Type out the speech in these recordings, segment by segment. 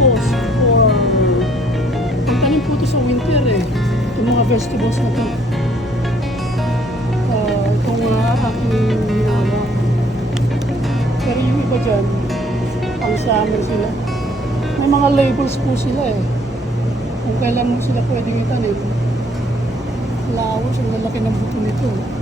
compost or pagtanim po ito sa winter eh. Itong mga vegetables na ah, ito. Uh, itong uh, aking ginagawa. Pero yung iba dyan, pang summer sila. May mga labels po sila eh. Kung kailan mo sila pwedeng itanim. Flowers, ang lalaki ng buto nito. Eh.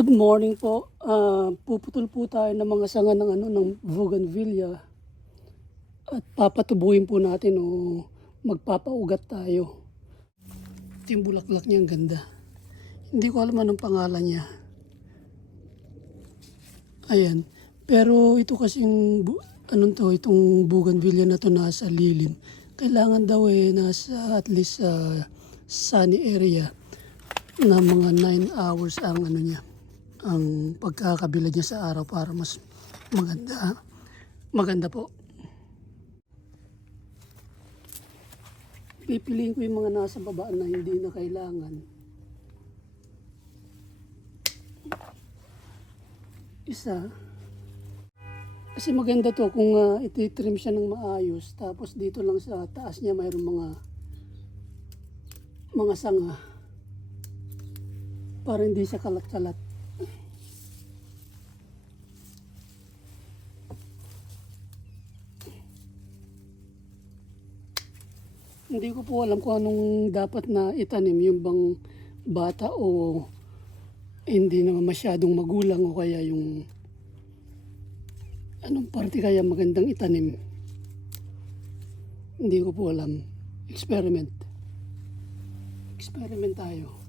Good morning po. Ah, puputol po tayo ng mga sanga ng ano ng bougainvillea. At papatubuhin po natin o magpapaugat tayo. Ito yung bulaklak niya, ang ganda. Hindi ko alam anong pangalan niya. Ayan. Pero ito kasing, anong to, itong bougainvillea na to nasa lilim. Kailangan daw eh, nasa at least sa sunny area na mga 9 hours ang ano niya ang pagkakabila niya sa araw para mas maganda. Maganda po. Pipiliin ko yung mga nasa baba na hindi na kailangan. Isa. Kasi maganda to kung uh, ititrim siya ng maayos tapos dito lang sa taas niya mayroong mga mga sanga para hindi siya kalat-kalat. Hindi ko po alam kung anong dapat na itanim, yung bang bata o hindi naman masyadong magulang o kaya yung anong parte kaya magandang itanim. Hindi ko po alam. Experiment. Experiment tayo.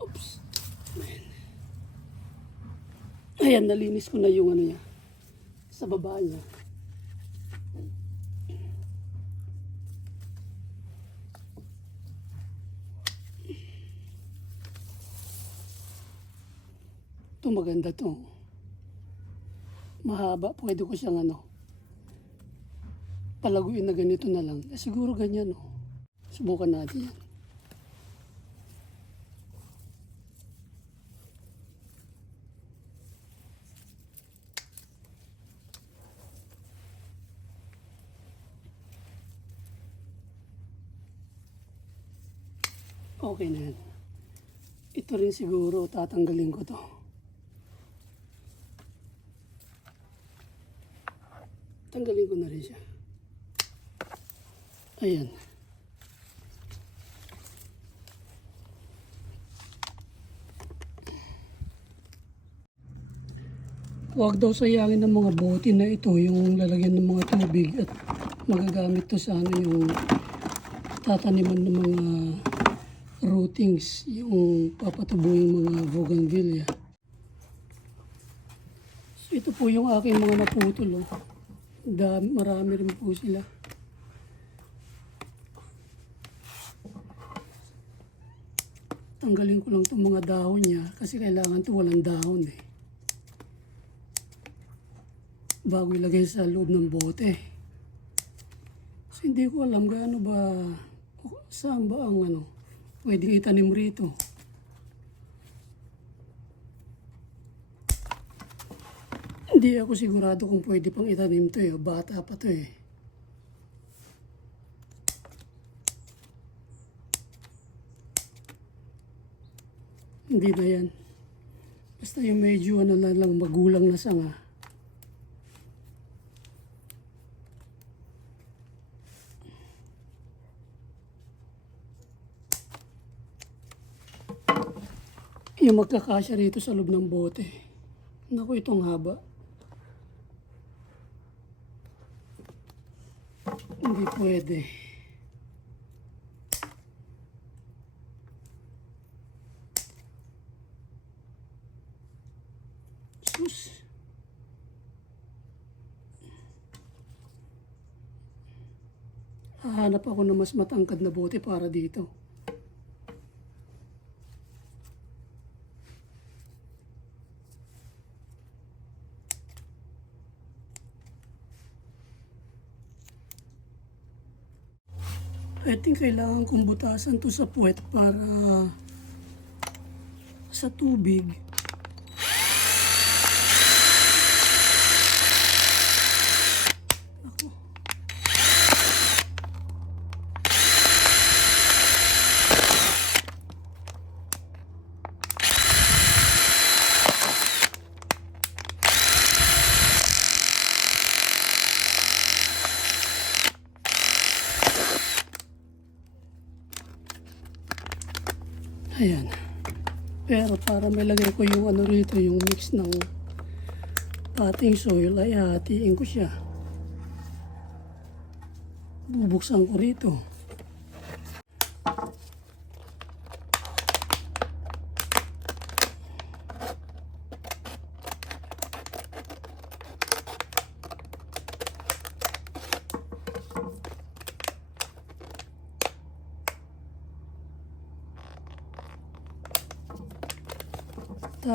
Oops. Ayan. Ayan, nalinis ko na yung ano niya. Sa baba niya. Ito maganda to. Mahaba, pwede ko siyang ano. Palaguin na ganito na lang. Eh, siguro ganyan, oh. Subukan natin yan. Okay na yan. Ito rin siguro tatanggalin ko to. Tanggalin ko na rin siya. Ayan. Huwag daw sayangin ng mga bote na ito, yung lalagyan ng mga tubig at magagamit to sa ano yung tataniman ng mga routings yung papatubo yung mga bougainvillea. So, ito po yung aking mga naputol. Oh. Dami, marami rin po sila. Tanggalin ko lang itong mga dahon niya kasi kailangan ito walang dahon eh. Bago ilagay sa loob ng bote. So, hindi ko alam gaano ba saan ba ang ano pwedeng itanim rito. Hindi ako sigurado kung pwede pang itanim to eh. Bata pa to eh. Hindi na yan. Basta yung medyo ano lang magulang na sanga. Yung magkakasya rito sa loob ng bote. Naku, itong haba. Hindi pwede. Sus. Hahanap ako ng mas matangkad na bote para dito. I think kailangan kong butasan to sa puwet para sa tubig. Ako. Ayan. Pero para may lagay ko yung ano rito, yung mix ng potting soil ay hatiin ko siya. Bubuksan ko rito.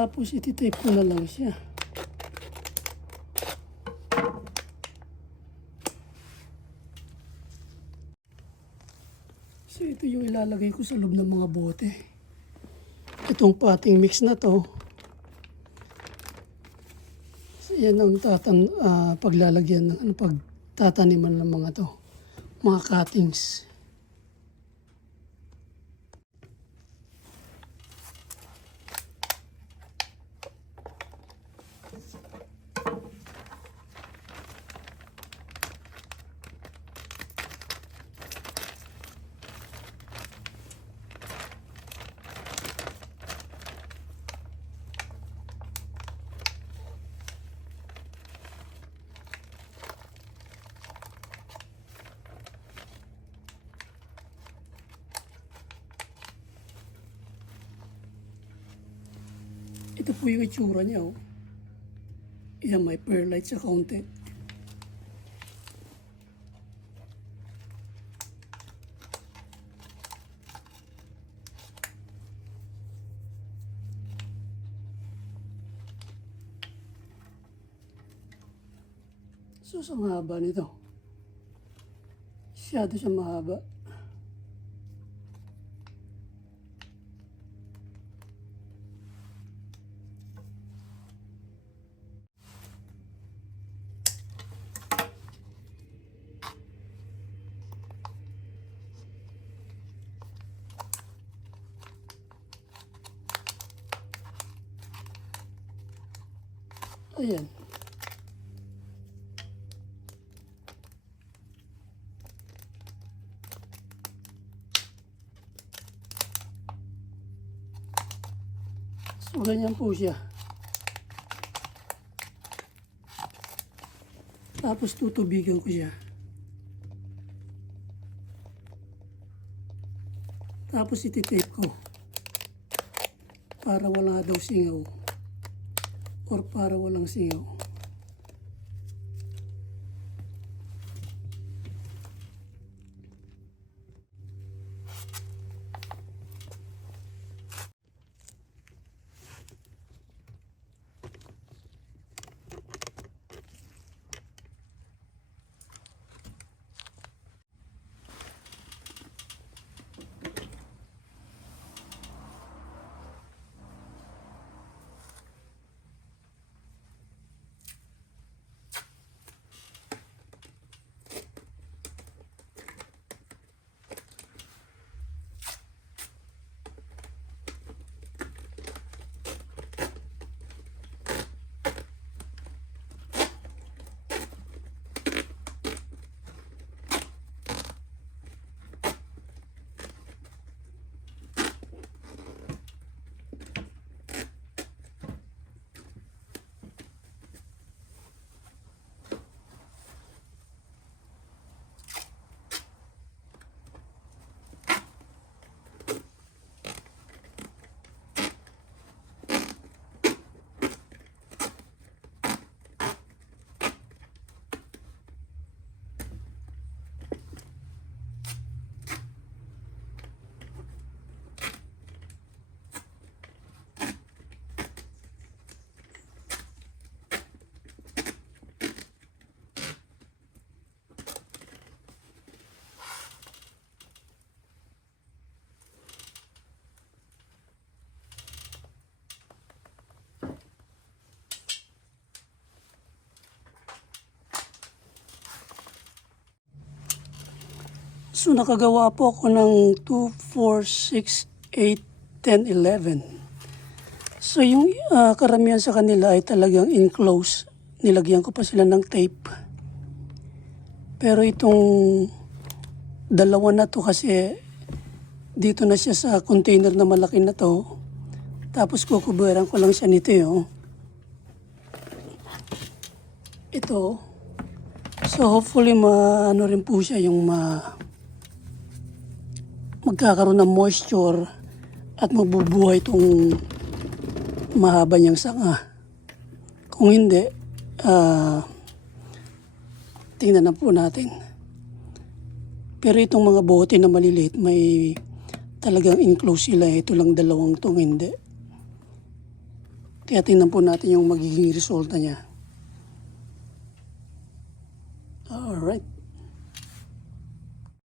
Tapos ititape ko na lang siya. So ito yung ilalagay ko sa loob ng mga bote. Itong potting mix na to. So yan ang tatan, ah, paglalagyan ng ano, pagtataniman ng mga to. Mga cuttings. Ito po yung itsura niya. Oh. Yan, may perlite sa kaunti. Sus, ang haba nito. Masyado siya mahaba. Ayan. So, ganyan po siya. Tapos tutubigan ko siya. Tapos ititape ko. Para wala daw singaw. Or para walang singaw. So nakagawa po ako ng 2, 4, 6, 8, 10, 11. So yung ah, karamihan sa kanila ay talagang enclosed. Nilagyan ko pa sila ng tape. Pero itong dalawa na to kasi dito na siya sa container na malaki na to. Tapos kukuberan ko lang siya nito yun. Ito. So hopefully ma ano rin po siya yung ma magkakaroon ng moisture at mabubuhay itong mahaba niyang sanga. Kung hindi, ah tingnan na po natin. Pero itong mga bote na maliliit, may talagang enclose sila. Ito lang dalawang itong hindi. Kaya tingnan po natin yung magiging resulta niya. Alright.